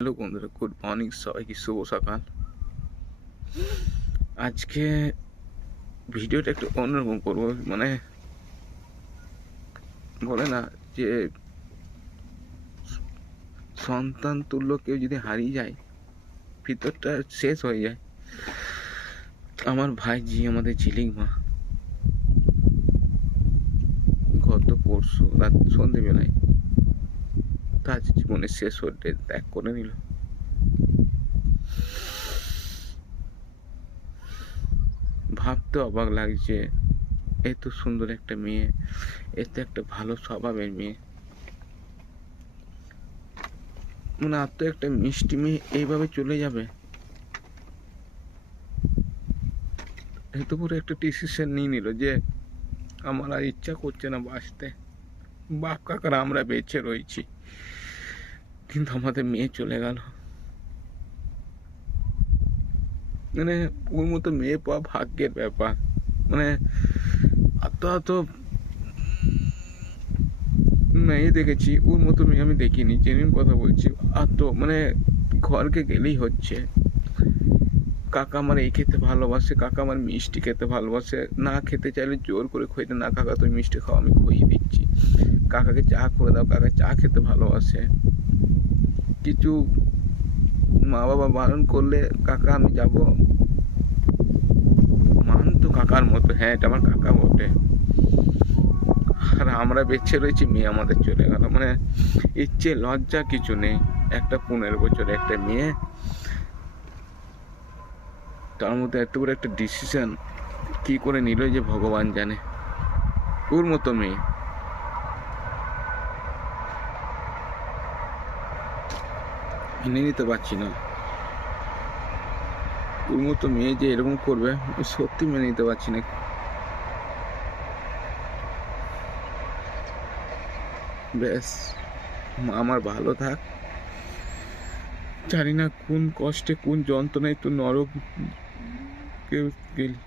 Hello বন্ধুরা, good morning, সবাইকে শুভ সকাল। আজকে ভিডিওটা একটু অন্যরকম করবো। বলে না যে সন্তান তুল্য কেউ যদি হারিয়ে যায়, ভিতরটা শেষ হয়ে যায়। আমার ভাইজি, আমাদের ঝিলিক মা, গত পরশু রাত সন্ধেবেলায় তার জীবনের শেষ ডে ত্যাগ করে নিল। ভাবতে অবাক লাগছে, এত সুন্দর একটা মেয়ে, এত একটা ভালো স্বভাবের মেয়ে, আর তো একটা মিষ্টি মেয়ে এইভাবে চলে যাবে। এত বড় একটা ডিসিশন নিয়ে নিল যে আমার আর ইচ্ছা করছে না বাঁচতে। বাপ কাকারা আমরা বেঁচে রয়েছি, কিন্তু আমাদের মেয়ে চলে গেল। ওর মতো মেয়ে পাওয়া ভাগ্যের ব্যাপার। এত এত মেয়ে দেখেছি, ওর মতো মেয়ে আমি দেখিনি, জেনুইন কথা বলছি। আর তো ঘরকে গেলেই হচ্ছে, কাকা আমার এই খেতে ভালোবাসে, কাকা আমার মিষ্টি খেতে ভালোবাসে, না খেতে চাইলে জোর করে খইতে, না কাকা তুমি মিষ্টি খাও, আমি খইয়ে দিচ্ছি। কাকাকে চা করে দাও, কাকা চা খেতে ভালোবাসে। কিছু মা বাবা বারণ করলে কাকা আমি যাব, মান তো কাকার মতো, হ্যাঁ এটা আমার কাকা বটে। আর আমরা বেঁচে রয়েছি, মেয়ে আমাদের চলে গেল। ইচ্ছে লজ্জা কিছু নেই। একটা 15 বছর একটা মেয়ে, তার মধ্যে এত বড় একটা ডিসিশন কি করে নিল যে ভগবান জানে। ওর মতো মেয়ে, মেনে নিতে পারছি না। ওর মতো মেয়ে যে এরকম করবে, সত্যি মেনে নিতে পারছি না। ব্যাস, আমার ভালো থাক। জানি না কোন কষ্টে, কোন যন্ত্রণায় তুই নরক কেউ গেলি।